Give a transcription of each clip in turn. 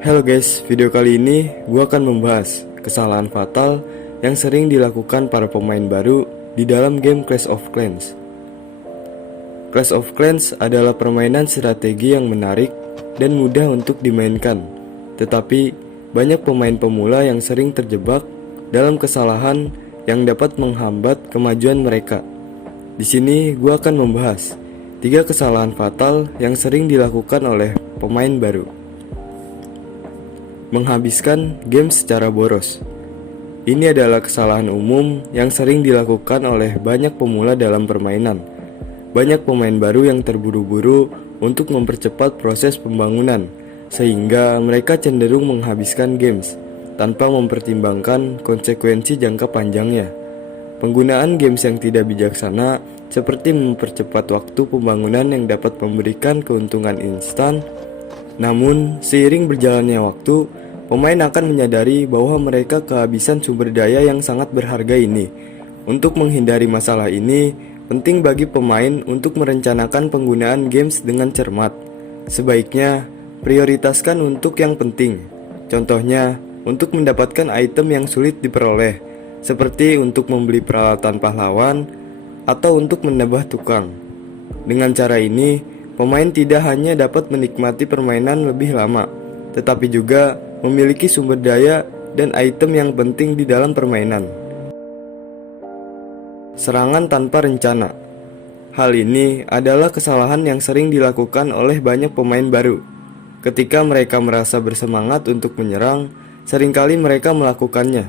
Halo guys, video kali ini gue akan membahas kesalahan fatal yang sering dilakukan para pemain baru di dalam game Clash of Clans. Clash of Clans adalah permainan strategi yang menarik dan mudah untuk dimainkan, tetapi banyak pemain pemula yang sering terjebak dalam kesalahan yang dapat menghambat kemajuan mereka. Di sini gue akan membahas 3 kesalahan fatal yang sering dilakukan oleh pemain baru. Menghabiskan game secara boros. Ini adalah kesalahan umum yang sering dilakukan oleh banyak pemula dalam permainan. Banyak pemain baru yang terburu-buru untuk mempercepat proses pembangunan, sehingga mereka cenderung menghabiskan games tanpa mempertimbangkan konsekuensi jangka panjangnya. Penggunaan games yang tidak bijaksana seperti mempercepat waktu pembangunan yang dapat memberikan keuntungan instan. Namun, seiring berjalannya waktu, pemain akan menyadari bahwa mereka kehabisan sumber daya yang sangat berharga ini. Untuk menghindari masalah ini, penting bagi pemain untuk merencanakan penggunaan games dengan cermat. Sebaiknya, prioritaskan untuk yang penting. Contohnya, untuk mendapatkan item yang sulit diperoleh, seperti untuk membeli peralatan pahlawan atau untuk menambah tukang. Dengan cara ini, pemain tidak hanya dapat menikmati permainan lebih lama, tetapi juga memiliki sumber daya dan item yang penting di dalam permainan. Serangan tanpa rencana. Hal ini adalah kesalahan yang sering dilakukan oleh banyak pemain baru. Ketika mereka merasa bersemangat untuk menyerang, seringkali mereka melakukannya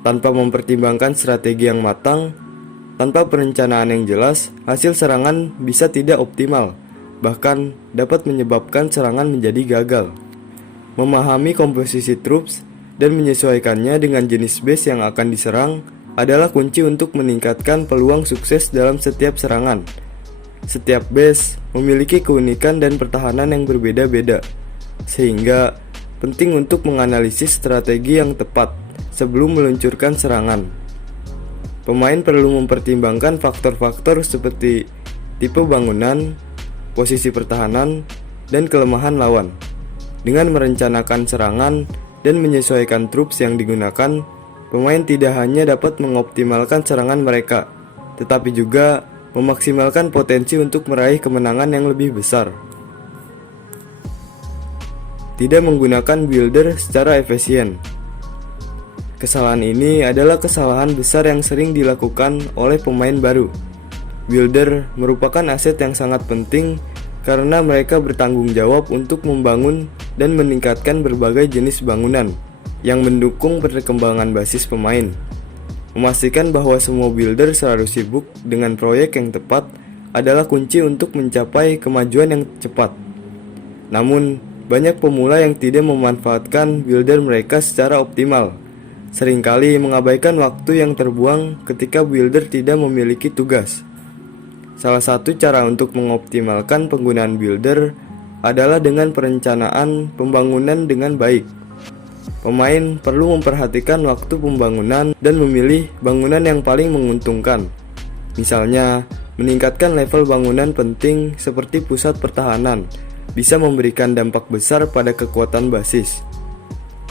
tanpa mempertimbangkan strategi yang matang. Tanpa perencanaan yang jelas, hasil serangan bisa tidak optimal, bahkan dapat menyebabkan serangan menjadi gagal. Memahami komposisi troops dan menyesuaikannya dengan jenis base yang akan diserang adalah kunci untuk meningkatkan peluang sukses dalam setiap serangan. Setiap base memiliki keunikan dan pertahanan yang berbeda-beda, sehingga penting untuk menganalisis strategi yang tepat sebelum meluncurkan serangan. Pemain perlu mempertimbangkan faktor-faktor seperti tipe bangunan, posisi pertahanan, dan kelemahan lawan. Dengan merencanakan serangan dan menyesuaikan troops yang digunakan, pemain tidak hanya dapat mengoptimalkan serangan mereka, tetapi juga memaksimalkan potensi untuk meraih kemenangan yang lebih besar. Tidak menggunakan builder secara efisien. Kesalahan ini adalah kesalahan besar yang sering dilakukan oleh pemain baru. Builder merupakan aset yang sangat penting karena mereka bertanggung jawab untuk membangun dan meningkatkan berbagai jenis bangunan yang mendukung perkembangan basis pemain. Memastikan bahwa semua builder selalu sibuk dengan proyek yang tepat adalah kunci untuk mencapai kemajuan yang cepat. Namun, banyak pemula yang tidak memanfaatkan builder mereka secara optimal, seringkali mengabaikan waktu yang terbuang ketika builder tidak memiliki tugas. Salah satu cara untuk mengoptimalkan penggunaan builder adalah dengan perencanaan pembangunan dengan baik. Pemain perlu memperhatikan waktu pembangunan dan memilih bangunan yang paling menguntungkan. Misalnya, meningkatkan level bangunan penting seperti pusat pertahanan bisa memberikan dampak besar pada kekuatan basis.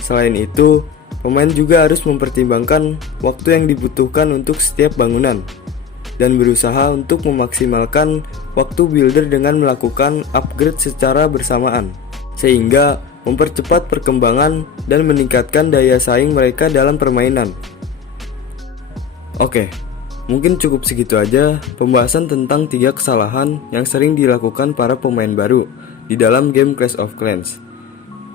Selain itu, pemain juga harus mempertimbangkan waktu yang dibutuhkan untuk setiap bangunan dan berusaha untuk memaksimalkan waktu builder dengan melakukan upgrade secara bersamaan, sehingga mempercepat perkembangan dan meningkatkan daya saing mereka dalam permainan. Oke, mungkin cukup segitu aja pembahasan tentang 3 kesalahan yang sering dilakukan para pemain baru di dalam game Clash of Clans.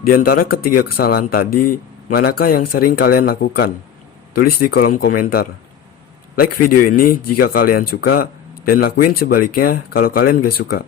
Di antara ketiga kesalahan tadi, manakah yang sering kalian lakukan? Tulis di kolom komentar. Like video ini jika kalian suka, dan lakuin sebaliknya kalau kalian gak suka.